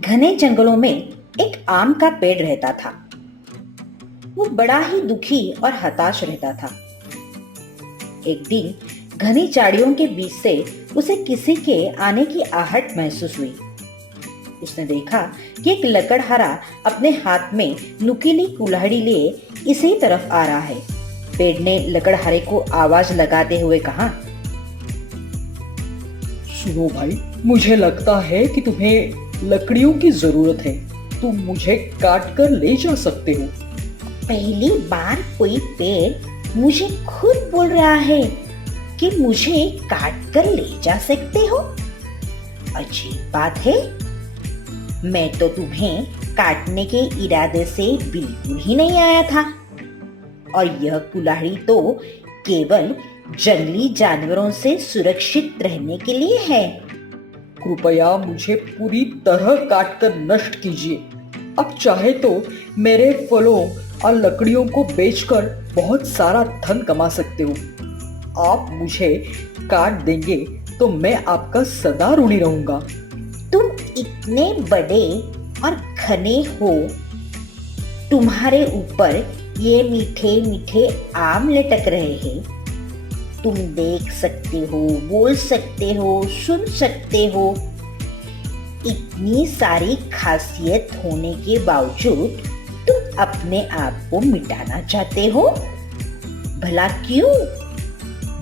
घने जंगलों में एक आम का पेड़ रहता था। वो बड़ा ही दुखी और हताश रहता था। एक दिन घनी झाड़ियों के बीच से उसे किसी के आने की आहट महसूस हुई। उसने देखा कि एक लकड़हारा अपने हाथ में नुकीली कुल्हाड़ी लिए इसी तरफ आ रहा है। पेड़ ने लकड़हारे को आवाज लगाते हुए कहा, सुनो भाई, मुझे लगता है कि तुम्हें लकड़ियों की जरूरत है। तुम मुझे काट कर ले जा सकते हो। पहली बार कोई पेड़ मुझे खुद बोल रहा है कि मुझे काट कर ले जा सकते हो। अजीब बात है। मैं तो तुम्हें काटने के इरादे से बिल्कुल ही नहीं आया था, और यह कुल्हाड़ी तो केवल जंगली जानवरों से सुरक्षित रहने के लिए है। कृपया मुझे पूरी तरह काट कर नष्ट कीजिए। अब चाहे तो मेरे फलों और लकड़ियों को बेचकर बहुत सारा धन कमा सकते हो। आप मुझे काट देंगे तो मैं आपका सदा ऋणी रहूंगा। तुम इतने बड़े और घने हो, तुम्हारे ऊपर ये मीठे मीठे आम लटक रहे हैं। तुम देख सकते हो, बोल सकते हो, सुन सकते हो। इतनी सारी खासियत होने के बावजूद तुम अपने आप को मिटाना चाहते हो। भला क्यों?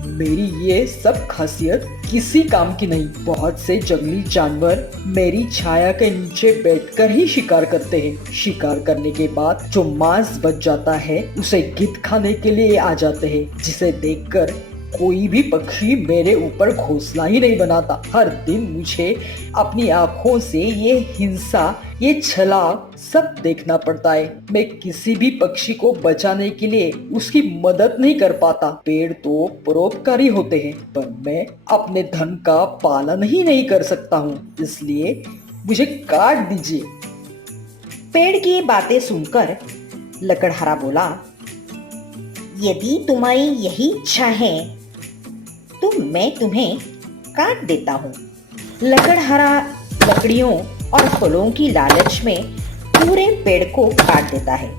मेरी ये सब खासियत किसी काम की नहीं। बहुत से जंगली जानवर मेरी छाया के नीचे बैठकर ही शिकार करते हैं। शिकार करने के बाद जो मांस बच जाता है उसे गिद्ध खाने के लिए आ जाते हैं, जिसे देखकर कोई भी पक्षी मेरे ऊपर घोंसला ही नहीं बनाता। हर दिन मुझे अपनी आंखों से ये हिंसा, ये छलावा सब देखना पड़ता है। मैं किसी भी पक्षी को बचाने के लिए उसकी मदद नहीं कर पाता। पेड़ तो परोपकारी होते हैं, पर मैं अपने धन का पालन ही नहीं कर सकता हूँ। इसलिए मुझे काट दीजिए। पेड़ की बातें सुनकर लकड़हारा बोला, यदि तुम्हारी यही इच्छा है तो मैं तुम्हें काट देता हूँ। लकड़हारा लकड़ियों और फलों की लालच में पूरे पेड़ को काट देता है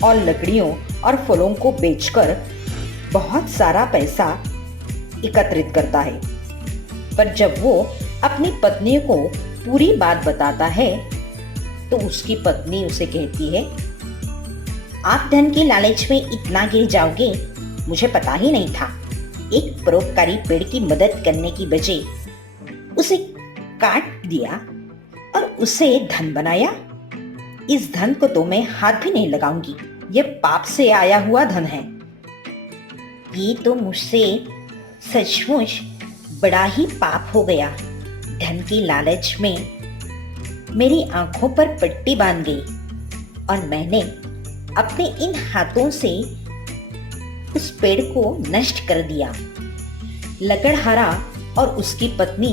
और लकड़ियों और फलों को बेचकर बहुत सारा पैसा एकत्रित करता है। पर जब वो अपनी पत्नी को पूरी बात बताता है तो उसकी पत्नी उसे कहती है, आप धन की लालच में इतना गिर जाओगे, मुझे पता ही नहीं था। एक परोपकारी पेड़ की मदद करने की बजाय उसे काट दिया और उसे धन बनाया। इस धन को तो मैं हाथ भी नहीं लगाऊंगी। यह पाप से आया हुआ धन है। ये तो मुझसे सचमुच बड़ा ही पाप हो गया। धन की लालच में मेरी आंखों पर पट्टी बांध गई और मैंने अपने इन हाथों से उस पेड़ को नष्ट कर दिया। लकड़हारा और उसकी पत्नी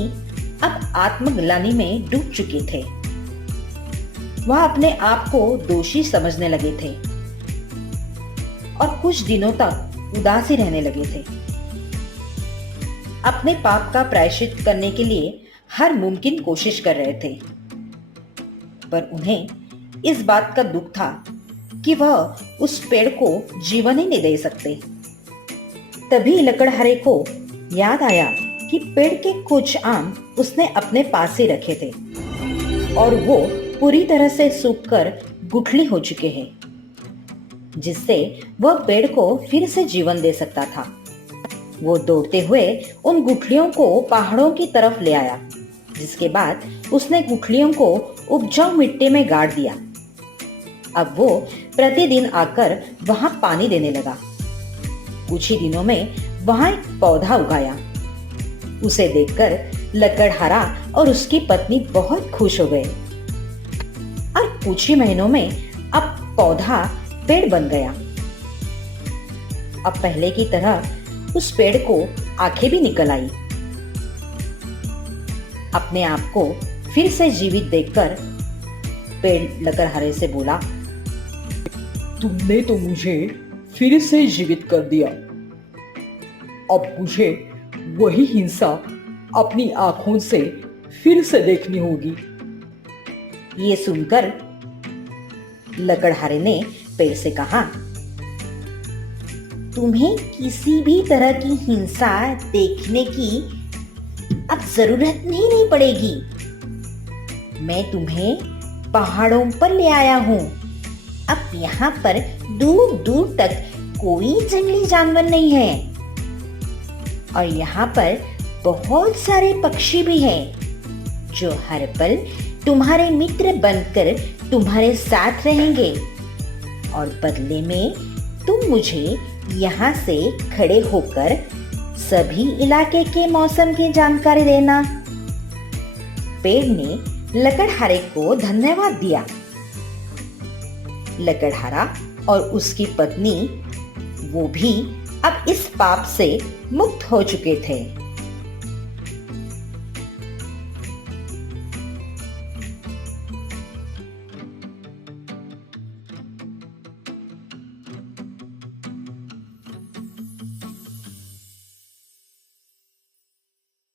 अब आत्मग्लानि में डूब चुके थे। वह अपने आप को दोषी समझने लगे थे और कुछ दिनों तक उदासी रहने लगे थे। अपने पाप का प्रायश्चित करने के लिए हर मुमकिन कोशिश कर रहे थे, पर उन्हें इस बात का दुख था कि वह उस पेड़ को जीवन ही नहीं दे सकते। तभी लकड़हारे को याद आया कि पेड़ के कुछ आम उसने अपने पास ही रखे थे और वो पूरी तरह से सूखकर गुठली हो चुके हैं, जिससे वह पेड़ को फिर से जीवन दे सकता था। वो दौड़ते हुए उन गुठलियों को पहाड़ों की तरफ ले आया, जिसके बाद उसने गुठलियों को उपजाऊ मिट्टी में गाड़ दिया। अब वो प्रतिदिन आकर वहां पानी देने लगा। कुछ ही दिनों में वहां एक पौधा उगाया। उसे देखकर लकड़हारा और उसकी पत्नी बहुत खुश हो गए और कुछ ही महीनों में अब पौधा पेड़ बन गया। अब पहले की तरह उस पेड़ को आंखें भी निकल आई। अपने आप को फिर से जीवित देखकर पेड़ लकड़हारे से बोला, तुमने तो मुझे फिर से जीवित कर दिया। अब मुझे वही हिंसा अपनी आंखों से फिर से देखनी होगी। ये सुनकर लकड़हारे ने पेड़ से कहा, तुम्हें किसी भी तरह की हिंसा देखने की अब जरूरत नहीं पड़ेगी। मैं तुम्हें पहाड़ों पर ले आया हूँ। अब यहाँ पर दूर दूर तक कोई जंगली जानवर नहीं है और यहाँ पर बहुत सारे पक्षी भी हैं जो हर पल तुम्हारे मित्र बनकर तुम्हारे साथ रहेंगे और बदले में तुम मुझे यहाँ से खड़े होकर सभी इलाके के मौसम की जानकारी देना। पेड़ ने लकड़हारे को धन्यवाद दिया। लकड़हारा और उसकी पत्नी वो भी अब इस पाप से मुक्त हो चुके थे।